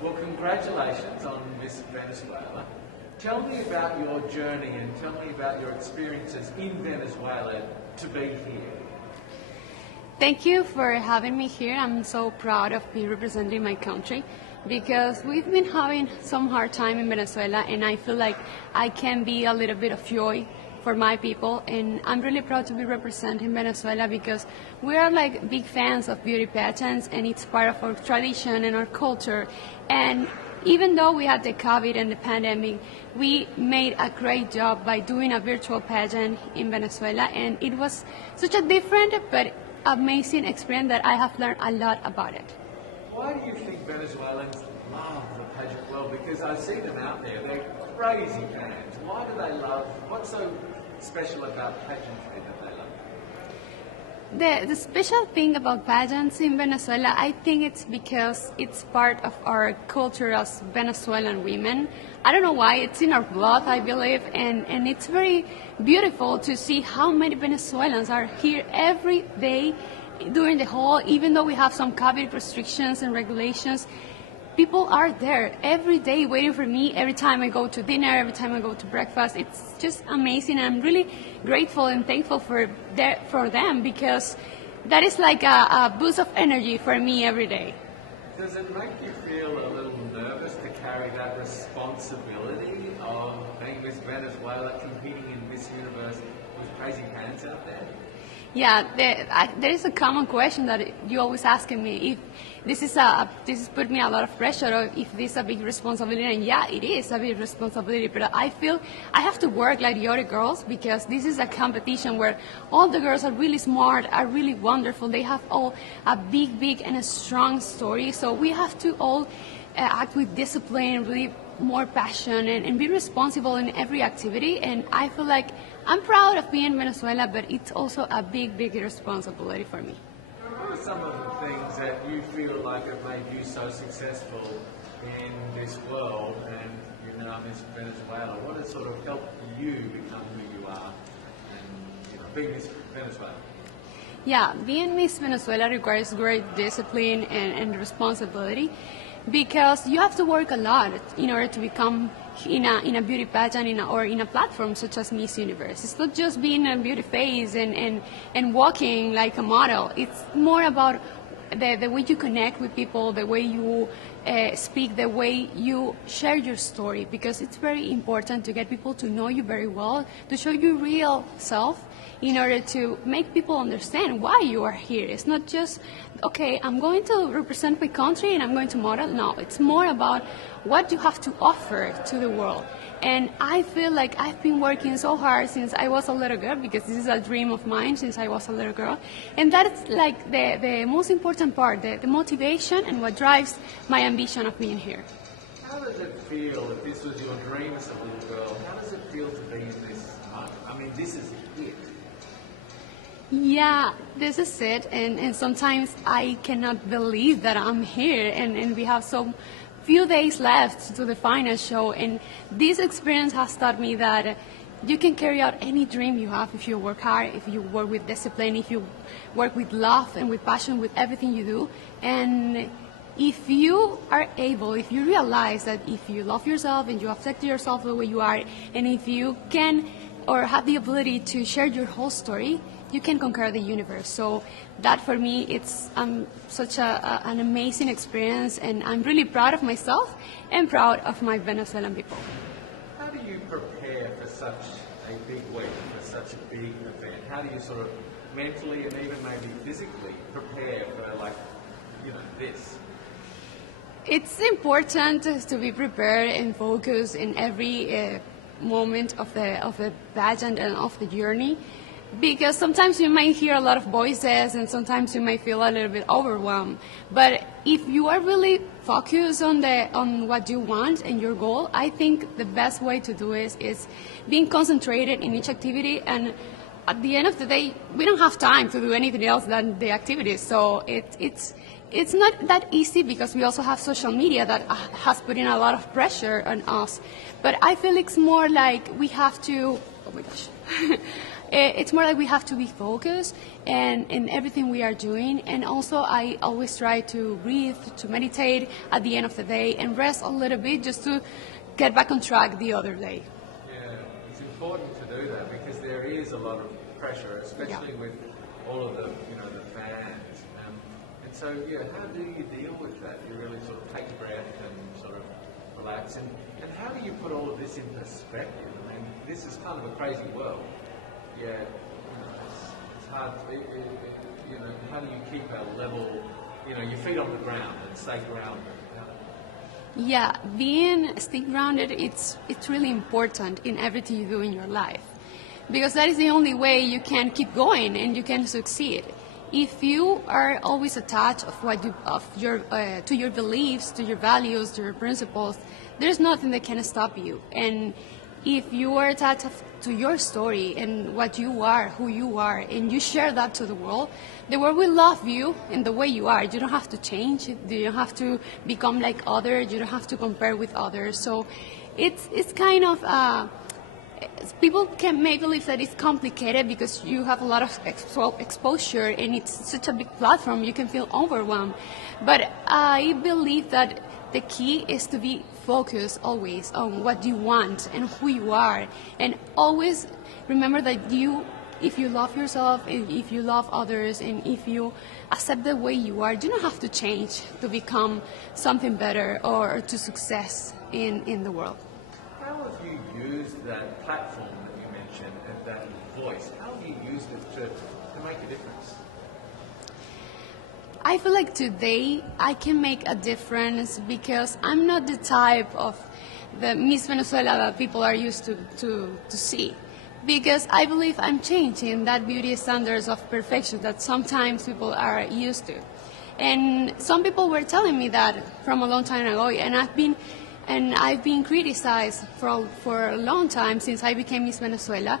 Well, congratulations on Miss Venezuela. Tell me about your journey and tell me about your experiences in Venezuela to be here. Thank you for having me here. I'm so proud of being representing my country because we've been having some hard time in Venezuela, and I feel like I can be a little bit of joy for my people, and I'm really proud to be representing Venezuela because we are like big fans of beauty pageants, and it's part of our tradition and our culture. And even though we had the COVID and the pandemic, we made a great job by doing a virtual pageant in Venezuela, and it was such a different but amazing experience that I have learned a lot about it. Why do you think Venezuelans love the pageant world? Because I see them out there, they're crazy fans. Why do they love, what's so special about pageantry that they love? The special thing about pageants in Venezuela, I think it's because it's part of our culture as Venezuelan women. I don't know why, it's in our blood, I believe, and it's very beautiful to see how many Venezuelans are here every day during the whole, even though we have some COVID restrictions and regulations. People are there every day waiting for me every time I go to dinner, every time I go to breakfast. It's just amazing. I'm really grateful and thankful for them because that is like a boost of energy for me every day. Does it make you feel a little nervous to carry that responsibility of being Miss Venezuela, competing in Miss Universe with crazy fans out there? Yeah, there is a common question that you always asking me if this is put me a lot of pressure, or if this is a big responsibility. And yeah, it is a big responsibility, but I feel I have to work like the other girls because this is a competition where all the girls are really smart, are really wonderful. They have all a big and a strong story. So we have to all act with discipline, really more passion, and be responsible in every activity. And I feel like I'm proud of being in Venezuela, but it's also a big responsibility for me. What are some of the things that you feel like have made you so successful in this world and you're now Miss Venezuela? What has sort of helped you become who you are and be Miss Venezuela? Yeah, being Miss Venezuela requires great discipline and responsibility because you have to work a lot in order to become in a beauty pageant or in a platform such as Miss Universe. It's not just being a beauty face and walking like a model. It's more about the way you connect with people, the way you speak, the way you share your story, because it's very important to get people to know you very well, to show your real self in order to make people understand why you are here. It's not just, okay, I'm going to represent my country and I'm going to model. No, it's more about what you have to offer to the world. And I feel like I've been working so hard since I was a little girl, because this is a dream of mine since I was a little girl. And that's like the most important part, the motivation and what drives my ambition of being here. How does it feel, if this was your dream as a little girl, how does it feel to be in this moment? I mean, this is it. Yeah, this is it. And sometimes I cannot believe that I'm here and we have so few days left to the final show, and this experience has taught me that you can carry out any dream you have if you work hard, if you work with discipline, if you work with love and with passion with everything you do. And if you are able, if you realize that if you love yourself and you accept yourself the way you are, and if you can or have the ability to share your whole story, you can conquer the universe. So that for me, it's such an amazing experience, and I'm really proud of myself and proud of my Venezuelan people. How do you prepare for such a big week, for such a big event? How do you sort of mentally and even maybe physically prepare for this? It's important to be prepared and focused in every moment of the pageant and of the journey. Because sometimes you might hear a lot of voices and sometimes you might feel a little bit overwhelmed. But if you are really focused on what you want and your goal, I think the best way to do it is being concentrated in each activity. And at the end of the day, we don't have time to do anything else than the activities. So it's not that easy because we also have social media that has put in a lot of pressure on us. But I feel it's more like we have to, oh my gosh. It's more like we have to be focused and in everything we are doing. And also, I always try to breathe, to meditate at the end of the day, and rest a little bit just to get back on track the other day. Yeah, it's important to do that because there is a lot of pressure, especially with all of the the fans. And so how do you deal with that? You really sort of take a breath and sort of relax. And how do you put all of this in perspective? I mean, this is kind of a crazy world. Yeah, it's hard. How do you keep a level? Your feet on the ground and stay grounded. Yeah, stay grounded, it's really important in everything you do in your life, because that is the only way you can keep going and you can succeed. If you are always attached to your beliefs, to your values, to your principles, there's nothing that can stop you. And if you are attached to your story and what you are, who you are, and you share that to the world will love you in the way you are. You don't have to change. You don't have to become like others. You don't have to compare with others. So it's kind of, people may believe that it's complicated because you have a lot of exposure and it's such a big platform, you can feel overwhelmed. But I believe that the key is to be focused always on what you want and who you are, and always remember that if you love yourself, if you love others, and if you accept the way you are, you don't have to change to become something better or to success in the world. How have you used that platform that you mentioned and that voice? How have you used it to make a difference? I feel like today I can make a difference because I'm not the type of the Miss Venezuela that people are used to see. Because I believe I'm changing that beauty standards of perfection that sometimes people are used to. And some people were telling me that from a long time ago, and I've been criticized for a long time since I became Miss Venezuela,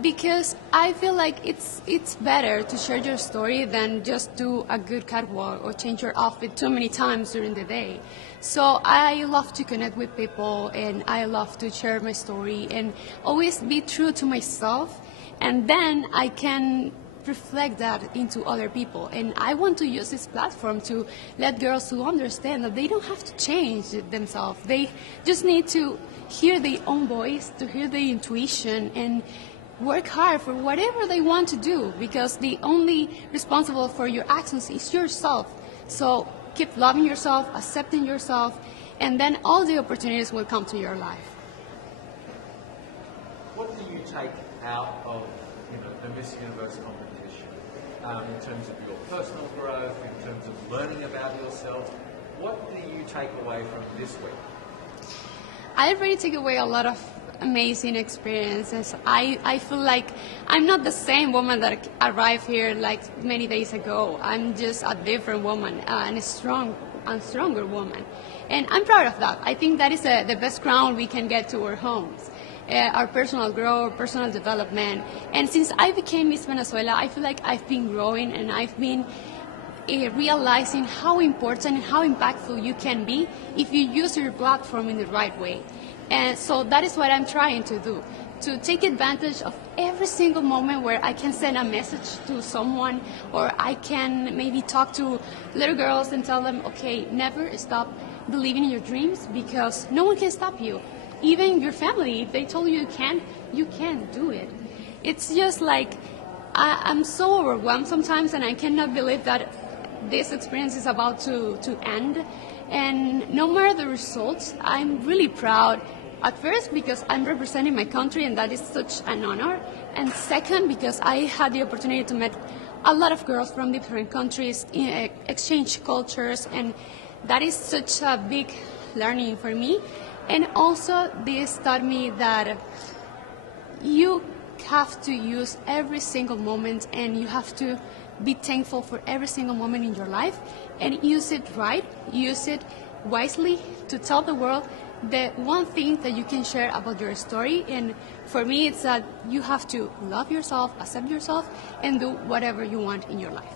because I feel like it's better to share your story than just do a good catwalk or change your outfit too many times during the day. So I love to connect with people, and I love to share my story and always be true to myself, and then I can reflect that into other people. And I want to use this platform to let girls to understand that they don't have to change themselves. They just need to hear their own voice, to hear their intuition, and work hard for whatever they want to do, because the only responsible for your actions is yourself. So keep loving yourself, accepting yourself, and then all the opportunities will come to your life. What do you take out of the Miss Universe competition in terms of your personal growth, in terms of learning about yourself? What do you take away from this week? I already take away a lot of amazing experiences. I feel like I'm not the same woman that arrived here like many days ago. I'm just a different woman and a stronger woman. And I'm proud of that. I think that is the best crown we can get to our homes. Our personal growth, personal development. And since I became Miss Venezuela, I feel like I've been growing, and I've been realizing how important and how impactful you can be if you use your platform in the right way. And so that is what I'm trying to do, to take advantage of every single moment where I can send a message to someone, or I can maybe talk to little girls and tell them, okay, never stop believing in your dreams, because no one can stop you. Even your family, if they told you you can't do it. It's just like, I'm so overwhelmed sometimes, and I cannot believe that this experience is about to end. And no matter the results, I'm really proud. At first, because I'm representing my country, and that is such an honor. And second, because I had the opportunity to meet a lot of girls from different countries, exchange cultures, and that is such a big learning for me. And also, this taught me that you have to use every single moment, and you have to be thankful for every single moment in your life, and use it right, use it wisely to tell the world the one thing that you can share about your story. And for me, it's that you have to love yourself, accept yourself, and do whatever you want in your life.